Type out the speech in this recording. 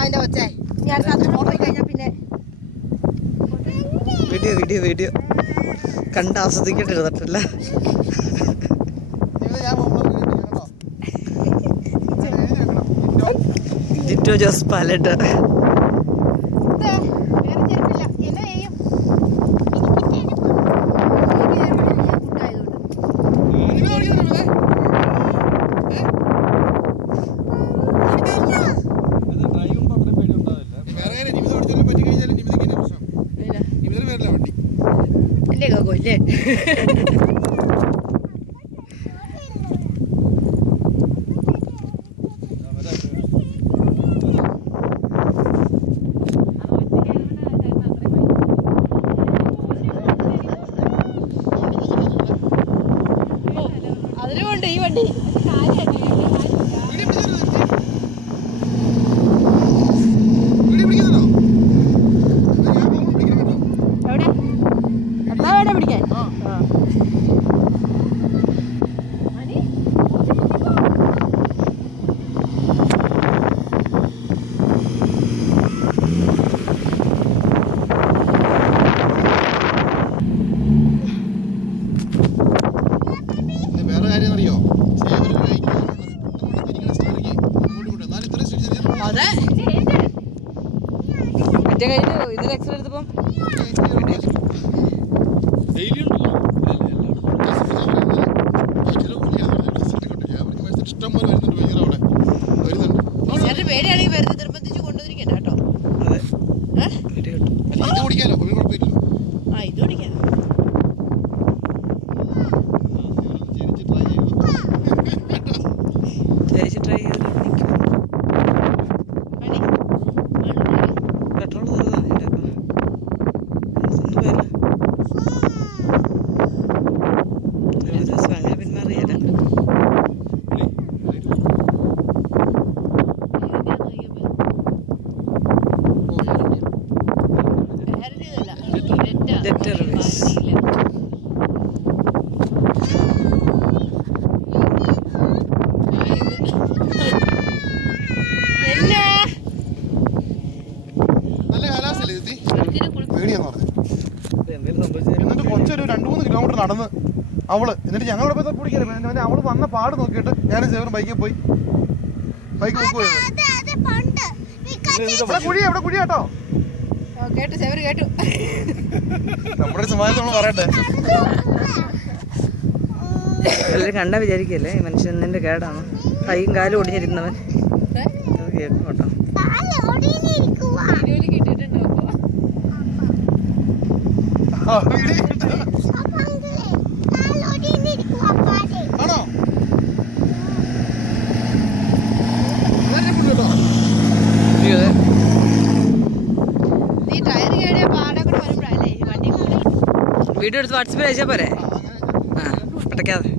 അതിന്റെ ഒച്ചേ ഞാൻ പോയി കഴിഞ്ഞാൽ പിന്നെ വീഡിയോ വീഡിയോ വീഡിയോ കണ്ട് ആസ്വദിക്കേണ്ടി ഇരുന്നിട്ടില്ല. ജിറ്റോ ജോസ് പാലട്ട് കൊല്ലേ അതിനുകൊണ്ട് ഈ വണ്ടി പിടിക്കാൻ അതെ മറ്റേ കയ്യിൽ ഇതിൽ എക്സ്ട്രാ എടുത്തപ്പം പേടിയാണെങ്കിൽ വെറുതെ നിർബന്ധിച്ച് കൊണ്ടുവന്നിരിക്കണ്ട കേട്ടോ. ആ ഇത് ഓടിക്കാം. ട്രൈ ചെയ്ത് പെട്രോൾ പിന്മാറിയല്ല. എന്നിട്ട് കൊച്ചൊരു 2-3 കിലോമീറ്റർ നടന്ന് അവള് എന്നിട്ട് ഞങ്ങളുടെ പോയി പിടിക്കരുത്. അവള് വന്ന പാട് നോക്കിയിട്ട് ഞാൻ സേവനം ബൈക്കിൽ പോയി ബൈക്ക് കുഴി എവിടെ കുഴി കേട്ടോ കേട്ടു സേവര് കേട്ടു. നമ്മുടെ സമാജം നമ്മൾ പറയട്ടെ. എല്ലാവരും കണ്ടാ വിചാരിക്കല്ലേ ഈ മനുഷ്യന്റെ കേടാണ്. കൈയും കാലും ഒടിഞ്ഞിരുന്നവൻ കേൾക്കും കേട്ടോ. ആണോ വീഡിയോ എടുത്ത് വാട്സപ്പിൽ അയച്ചാൽ പോരെ? ആ പട്ടക്കാതെ